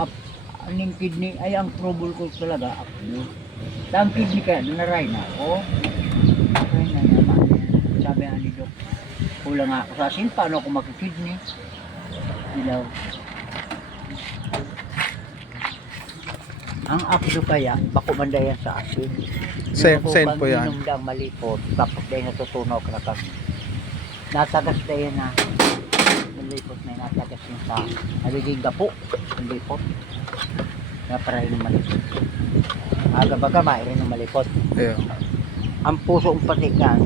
up, aning kidney, ay ang trouble ko talaga, up mo. Ang kidney kaya, naray na ako. Naray na naman. Sabi nga ni Dok, kulang ako sa asin, paano ako makikidney? Ilaw. Ang apdo kaya, bako man yan sa asin. Same po yan. Inom lang malipot, tapos dahil natutunog na kag natagas dahil na malipot na natagas yung sa nagiging gapo, malipot. Na para rin malipot. Aga-baga, mayroon ng malipot. Ayun. Ang puso ang patikan,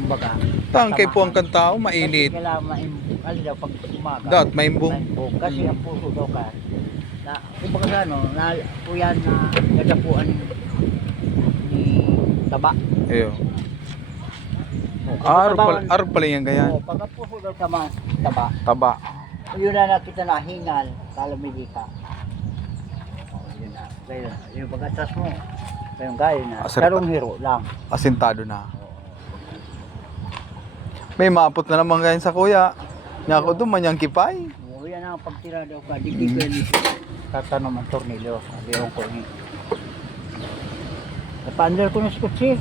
kumbaga, Tangkay po ang kantao, mainit. kasi kailangan ano daw, pag umaga, Dapat maimbong. kasi ang puso daw ka, na, kumbaga sa ano, na, puyan na nagapuan ni taba. Ayun. Oh, Araw pala yan ganyan. pag ang puso daw taba, Taba. yun na nakita na hingal, kalamili ka. Oh, yun na. Kaya, yung pag-atas mo, kayong gaya na, sarong hiro lang. Asintado na. May maapot na naman ganyan sa kuya. Nya ako doon, manyang kipay. Oh, yan ang pagtira daw ka, di ko yun tatanong ang tornilyo, sabihin ko ni. Napaandar ko ng skotsi.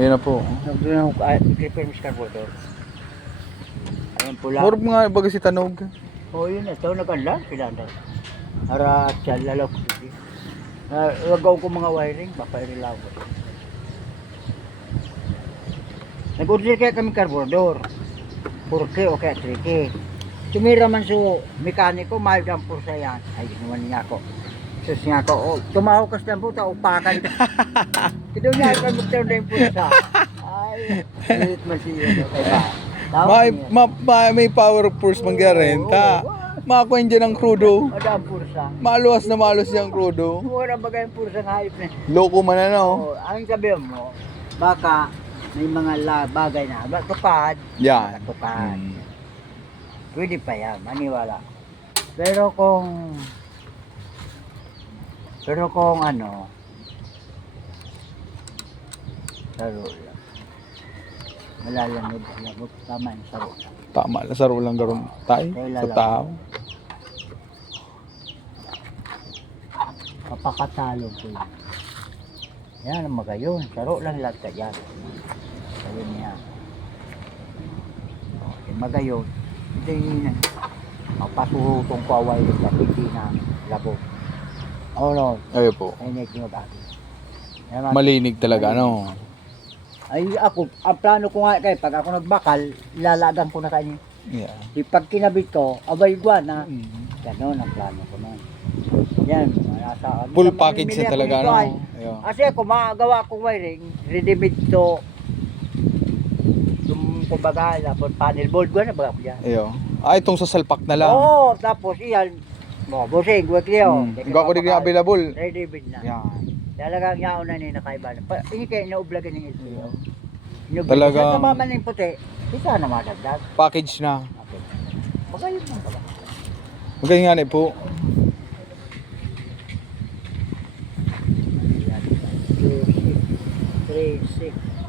Ayun na po. Nagdunong ko, i-prepare mo sa carburetor. Ayun pula. Murag mga baga si Tanog. Oh, yun ito, nag-andar sila andar. Para siya lalaw ko. Lagaw ko mga wiring, baka i-relaw ko. Nag-order kaya kami carburetor. 4K o kaya 3K. Tumira man so mekaniko, mahal ang pursa yan. Ay, ginawa niya ako. Sus niya ako, oh, tumaho ka sa puta, upakan. Kito niya ako magtaon na yung pursa. Ay, ulit man siya. May power of force mangyarenta. Makakuha dyan ang krudo. Ada ang pursa. Maluwas na maluwas yung krudo. Mura bagay ang pursa ng hayop na. Loko man na no. Oh, ang sabihin mo, baka may mga bagay na, tupad. Yan. Tupad. Pwede pa yan, maniwala. Pero kung ano, saro lang. Malalamig, labot, tama yung saro lang. Tama, lasaro lang garon tayo sa tao. Papakatalo ko yun. Yan ang magayon, saro lang lahat ka yan. Sabi niya. Magayon. Hindi na pasurutong ko away sa hindi na labo. Oh no. Ayun po. Ay nyo ba? Malinig talaga, ano? Ay ako, ang plano ko nga kay pag ako nagbakal, ilalagan ko na kanya. Yeah. Pag kinabit ko, abay guwan na. Ganon ang plano ko nun. Yan, nasa Full package na talaga, no? Ayun. Kasi ako magawa ko wiring, ready-made to kumbaga, tapos panel board ko na baga ko yan. Ayun. Itong sa salpak na lang. Oo, tapos iyan, busing, wag liyo. Hindi ako di available. Ready-made na. Yan. Talagang yaon na ni nakaiba. Hindi kayo inaublagan ng ito. Talagang- Sa tamaman ng puti, isa na madagdag. Package na. Okay. Magayos lang pala. Magaling nga po. Ayan. 2, 6, 3, 6.